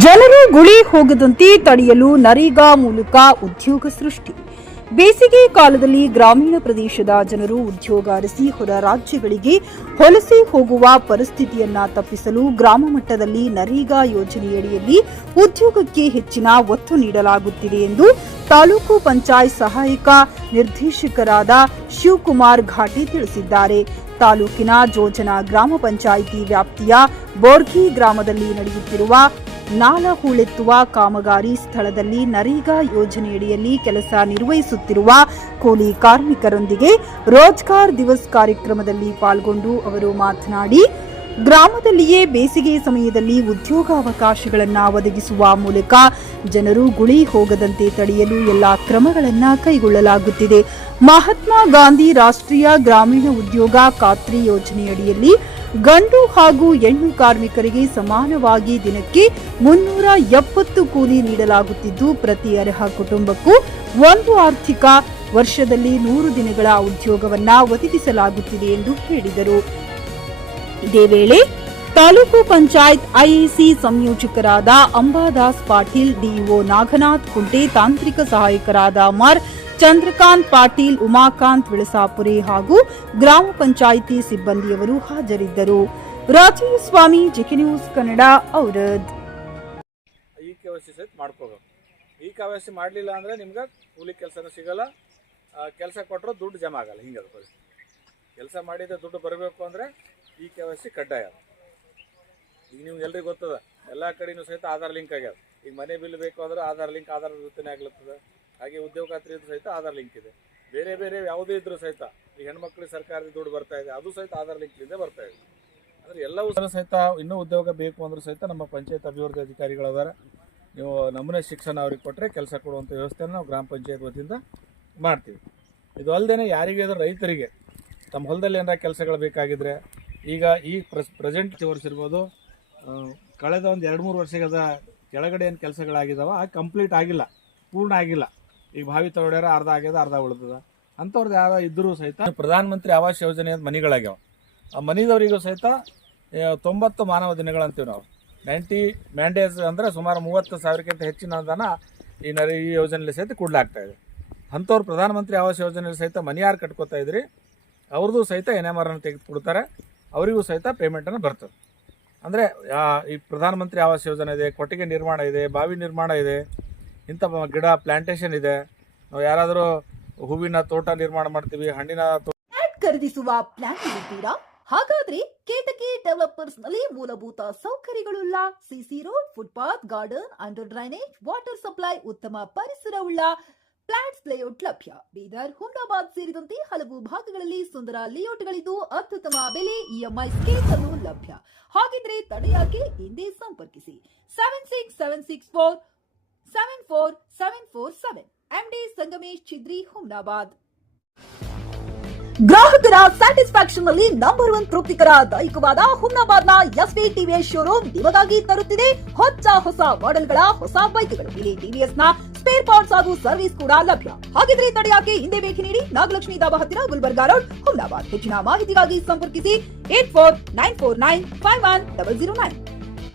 ಜನರು ಗುಳಿ ಹೋಗದಂತೆ ತಡೆಯಲು ನರೇಗಾ ಮೂಲಕ ಉದ್ಯೋಗ ಸೃಷ್ಟಿ. ಬೇಸಿಗೆ ಕಾಲದಲ್ಲಿ ಗ್ರಾಮೀಣ ಪ್ರದೇಶದ ಜನರು ಉದ್ಯೋಗ ಅರಸಿ ಹೊರ ರಾಜ್ಯಗಳಿಗೆ ವಲಸೆ ಹೋಗುವ ಪರಿಸ್ಥಿತಿಯನ್ನ ತಪ್ಪಿಸಲು ಗ್ರಾಮ ಮಟ್ಟದಲ್ಲಿ ನರೇಗಾ ಯೋಜನೆಯಡಿಯಲ್ಲಿ ಉದ್ಯೋಗಕ್ಕೆ ಹೆಚ್ಚಿನ ಒತ್ತು ನೀಡಲಾಗುತ್ತಿದೆ ಎಂದು ತಾಲೂಕು ಪಂಚಾಯತ್ ಸಹಾಯಕ ನಿರ್ದೇಶಕರಾದ ಶಿವಕುಮಾರ್ ಘಾಟಿ ತಿಳಿಸಿದ್ದಾರೆ. ತಾಲೂಕಿನ ಜೋಜನಾ ಗ್ರಾಮ ಪಂಚಾಯಿತಿ ವ್ಯಾಪ್ತಿಯ ಬೋರ್ಗಿ ಗ್ರಾಮದಲ್ಲಿ ನಡೆಯುತ್ತಿರುವ ನಾಲ ಹೂಳೆತ್ತುವ ಕಾಮಗಾರಿ ಸ್ಥಳದಲ್ಲಿ ನರೇಗಾ ಯೋಜನೆಯಡಿಯಲ್ಲಿ ಕೆಲಸ ನಿರ್ವಹಿಸುತ್ತಿರುವ ಕೂಲಿ ಕಾರ್ಮಿಕರೊಂದಿಗೆ ರೋಜ್ಗಾರ್ ದಿವಸ್ ಕಾರ್ಯಕ್ರಮದಲ್ಲಿ ಪಾಲ್ಗೊಂಡು ಅವರು ಮಾತನಾಡಿ, ಗ್ರಾಮದಲ್ಲಿಯೇ ಬೇಸಿಗೆ ಸಮಯದಲ್ಲಿ ಉದ್ಯೋಗಾವಕಾಶಗಳನ್ನು ಒದಗಿಸುವ ಮೂಲಕ ಜನರು ಗುಳಿ ಹೋಗದಂತೆ ತಡೆಯಲು ಎಲ್ಲಾ ಕ್ರಮಗಳನ್ನು ಕೈಗೊಳ್ಳಲಾಗುತ್ತಿದೆ. ಮಹಾತ್ಮ ಗಾಂಧಿ ರಾಷ್ಟ್ರೀಯ ಗ್ರಾಮೀಣ ಉದ್ಯೋಗ ಖಾತ್ರಿ ಯೋಜನೆಯಡಿಯಲ್ಲಿ ಗಂಡು ಹಾಗೂ ಹೆಣ್ಣು ಕಾರ್ಮಿಕರಿಗೆ ಸಮಾನವಾಗಿ ದಿನಕ್ಕೆ 370 ಕೂಲಿ ನೀಡಲಾಗುತ್ತಿದ್ದು, ಪ್ರತಿ ಅರ್ಹ ಕುಟುಂಬಕ್ಕೂ ಒಂದು ಆರ್ಥಿಕ ವರ್ಷದಲ್ಲಿ 100 ದಿನಗಳ ಉದ್ಯೋಗವನ್ನು ಒದಗಿಸಲಾಗುತ್ತಿದೆ ಎಂದು ಹೇಳಿದರು. ಇದೇ ವೇಳೆ ತಾಲೂಕು ಪಂಚಾಯತ್ ಐಎಸಿ ಸಂಯೋಜಕರಾದ ಅಂಬಾದಾಸ್ ಪಾಟೀಲ್, ಡಿಇಒ ನಾಗನಾಥ್ ಕುಂಟೆ, ತಾಂತ್ರಿಕ ಸಹಾಯಕರಾದ ಅಮರ್, ಚಂದ್ರಕಾಂತ್ ಪಾಟೀಲ್, ಉಮಾಕಾಂತ್ ವಿಳಸಾಪುರೆ ಹಾಗೂ ಗ್ರಾಮ ಪಂಚಾಯಿತಿ ಸಿಬ್ಬಂದಿಯವರು ಹಾಜರಿದ್ದರು. ರಾಜೀವ್ ಸ್ವಾಮಿ, ಜಿಕೆ ನ್ಯೂಸ್ ಕನ್ನಡ, ಔರದ್. ಈ ಕೆವೈಸಿ ಸಹಿತ ಮಾಡ್ಕೋಬೇಕು. ಈ ಕೆವೈಸಿ ಮಾಡಲಿಲ್ಲ ಅಂದರೆ ನಿಮ್ಗೆ ಕೂಲಿ ಕೆಲಸನೂ ಸಿಗಲ್ಲ, ಕೆಲಸ ಕೊಟ್ಟರು ದುಡ್ಡು ಜಮಾ ಆಗಲ್ಲ. ಹಿಂಗೆ ಕೆಲಸ ಮಾಡಿದ ದುಡ್ಡು ಬರಬೇಕು ಅಂದರೆ ಈ ಕೆವೈಸಿ ಕಡ್ಡಾಯ. ಈಗ ನೀವು ಎಲ್ರಿಗೂ ಗೊತ್ತದ, ಎಲ್ಲ ಕಡೆಯೂ ಸಹಿತ ಆಧಾರ್ ಲಿಂಕ್ ಆಗ್ಯಾವ. ಈಗ ಮನೆ ಬಿಲ್ ಬೇಕು ಅಂದ್ರೆ ಆಧಾರ್ ಲಿಂಕ್ ಆಧಾರ್ ಜೊತೆನೇ ಆಗ್ಲತ್ತದ. ಹಾಗೆ ಉದ್ಯೋಗ ಖಾತ್ರಿ ಇದ್ರೂ ಸಹಿತ ಆಧಾರ್ ಲಿಂಕ್ ಇದೆ. ಬೇರೆ ಬೇರೆ ಯಾವುದೇ ಇದ್ರೂ ಸಹಿತ ಈ ಹೆಣ್ಮಕ್ಳಿಗೆ ಸರ್ಕಾರದ ದುಡ್ಡು ಬರ್ತಾ ಇದೆ, ಅದು ಸಹಿತ ಆಧಾರ್ ಲಿಂಕ್ಲಿಂದ ಬರ್ತಾ ಇದೆ. ಅಂದರೆ ಎಲ್ಲವೂ ಸಹಿತ ಇನ್ನೂ ಉದ್ಯೋಗ ಬೇಕು ಅಂದ್ರೂ ಸಹಿತ ನಮ್ಮ ಪಂಚಾಯತ್ ಅಭಿವೃದ್ಧಿ ಅಧಿಕಾರಿಗಳದಾರ, ನೀವು ನಮೂನೆ ಶಿಕ್ಷಣ ಅವ್ರಿಗೆ ಕೊಟ್ಟರೆ ಕೆಲಸ ಕೊಡುವಂಥ ವ್ಯವಸ್ಥೆಯನ್ನು ನಾವು ಗ್ರಾಮ ಪಂಚಾಯತ್ ವತಿಯಿಂದ ಮಾಡ್ತೀವಿ. ಇದು ಅಲ್ಲದೆ ಯಾರಿಗೆ ಅಂದ್ರೆ ರೈತರಿಗೆ ತಮ್ಮ ಹೊಲದಲ್ಲಿ ಏನಾರ ಕೆಲಸಗಳು ಬೇಕಾಗಿದ್ದರೆ, ಈಗ ಈ ಪ್ರೆಸೆಂಟ್ ವರ್ಷ ಇರ್ಬೋದು, ಕಳೆದ ಒಂದು 2-3 ವರ್ಷದ ಕೆಳಗಡೆ ಏನು ಕೆಲಸಗಳಾಗಿದ್ದಾವೆ ಆ ಕಂಪ್ಲೀಟ್ ಆಗಿಲ್ಲ, ಪೂರ್ಣ ಆಗಿಲ್ಲ. ಈಗ ಭಾವಿ ತಗೊಳ್ಯಾರ ಅರ್ಧ ಆಗ್ಯದ, ಅರ್ಧ ಉಳಿದದ. ಅಂಥವ್ರದ್ದು ಯಾವ ಇದ್ದರೂ ಸಹಿತ ಪ್ರಧಾನ ಮಂತ್ರಿ ಆವಾಸ್ ಯೋಜನೆ ಮನೆಗಳಾಗ್ಯಾವ. ಆ ಮನೆದವರಿಗೂ ಸಹಿತ 90 ಮಾನವ ದಿನಗಳಂತೀವಿ ನಾವು. 90 ಮ್ಯಾಂಡೇಜ್ ಅಂದರೆ ಸುಮಾರು 30,000ಕ್ಕಿಂತ ಹೆಚ್ಚಿನ ಅನುದಾನ ಈ ಯೋಜನೆಯಲ್ಲಿ ಸಹಿತ ಕೊಡಲಾಗ್ತಾ ಇದೆ. ಅಂಥವ್ರು ಪ್ರಧಾನಮಂತ್ರಿ ಆವಾಸ್ ಯೋಜನೆಯಲ್ಲಿ ಸಹಿತ ಮನೆ ಯಾರು ಕಟ್ಕೋತಾ ಇದ್ರಿ ಅವ್ರದ್ದು ಸಹಿತ NMR ಅನ್ನು ತೆಗೆದುಕೊಡ್ತಾರೆ, ಅವರಿಗೂ ಸಹಿತ ಪೇಮೆಂಟನ್ನು ಬರ್ತದೆ. ಅಂದರೆ ಈ ಪ್ರಧಾನಮಂತ್ರಿ ಆವಾಸ್ ಯೋಜನೆ ಇದೆ, ಕೊಟ್ಟಿಗೆ ನಿರ್ಮಾಣ ಇದೆ, ಬಾವಿ ನಿರ್ಮಾಣ ಇದೆ, ಇಂಥ ಗಿಡ ಪ್ಲಾಂಟೇಶನ್ ಇದೆ. ನಾವು ಯಾರಾದರೂ ಹೂವಿನ ತೋಟ ನಿರ್ಮಾಣ ಮಾಡ್ತೀವಿ, ಹಣ್ಣಿನ ಖರೀದಿಸುವ ಪ್ಲಾನ್ ಇದ್ದೀರಾ? ಹಾಗಾದ್ರೆ ಕೇತಕಿ ಡೆವಲಪರ್ಸ್ ನಲ್ಲಿ ಮೂಲಭೂತ ಸೌಕರ್ಯಗಳುಳ್ಳ CC road, footpath, garden, under drainage, water supply, ಉತ್ತಮ ಪರಿಸರವುಳ್ಳ ಫ್ಲಾಟ್ಸ್ ಲೇಔಟ್ ಲಭ್ಯ. ಬೀದರ್, ಹುಮ್ನಾಬಾದ್ ಸೇರಿದಂತೆ ಹಲವು ಭಾಗಗಳಲ್ಲಿ ಸುಂದರ ಲೇಔಟ್ಗಳಿದ್ದು ಅತ್ಯುತ್ತಮ ಬೆಲೆ, ಇಎಂಐ ಸ್ಕೀಮ್ಸ್ ಅನ್ನು ಲಭ್ಯ. ಹಾಗಿದ್ರೆ ತಡೆಯಾಕೆ ಹಿಂದೆ ಸಂಪರ್ಕಿಸಿ 7676474747 MD ಸಂಗಮೇಶ್ ಚಿದ್ರಿ, ಹುಮ್ನಾಬಾದ್. ಗ್ರಾಹಕರ ಸ್ಯಾಟಿಸ್ಫ್ಯಾಕ್ಷನ್ ನಲ್ಲಿ ನಂಬರ್ 1 ತೃಪ್ತಿಕರ ದೈಹಿಕವಾದ ಹುಮ್ನಾಬಾದ್ನ ಎಸ್ವಿ ಟಿವಿಎಸ್ ಶೋರೂಮ್ ನಿಮಗಾಗಿ ತರುತ್ತಿದೆ ಹೊಸ ಮಾಡೆಲ್ಗಳ ಹೊಸ ಬೈಕ್ಗಳು. ಇಲ್ಲಿ ಟಿವಿಎಸ್ ನ ಸ್ಪೇರ್ ಪಾರ್ಟ್ಸ್ ಹಾಗೂ ಸರ್ವಿಸ್ ಕೂಡ ಲಭ್ಯ. ಹಾಗಿದ್ರೆ ತಡೆಯಾಕೆ ಹಿಂದೆ ಭೇಟಿ ನೀಡಿ, ನಾಗಲಕ್ಷ್ಮಿ ಧಾಬಾ ಹತ್ತಿರ, ಗುಲ್ಬರ್ಗಾ ರೋಡ್, ಹುಮ್ನಾಬಾದ್. ಹೆಚ್ಚಿನ ಮಾಹಿತಿಗಾಗಿ ಸಂಪರ್ಕಿಸಿ 8494951009.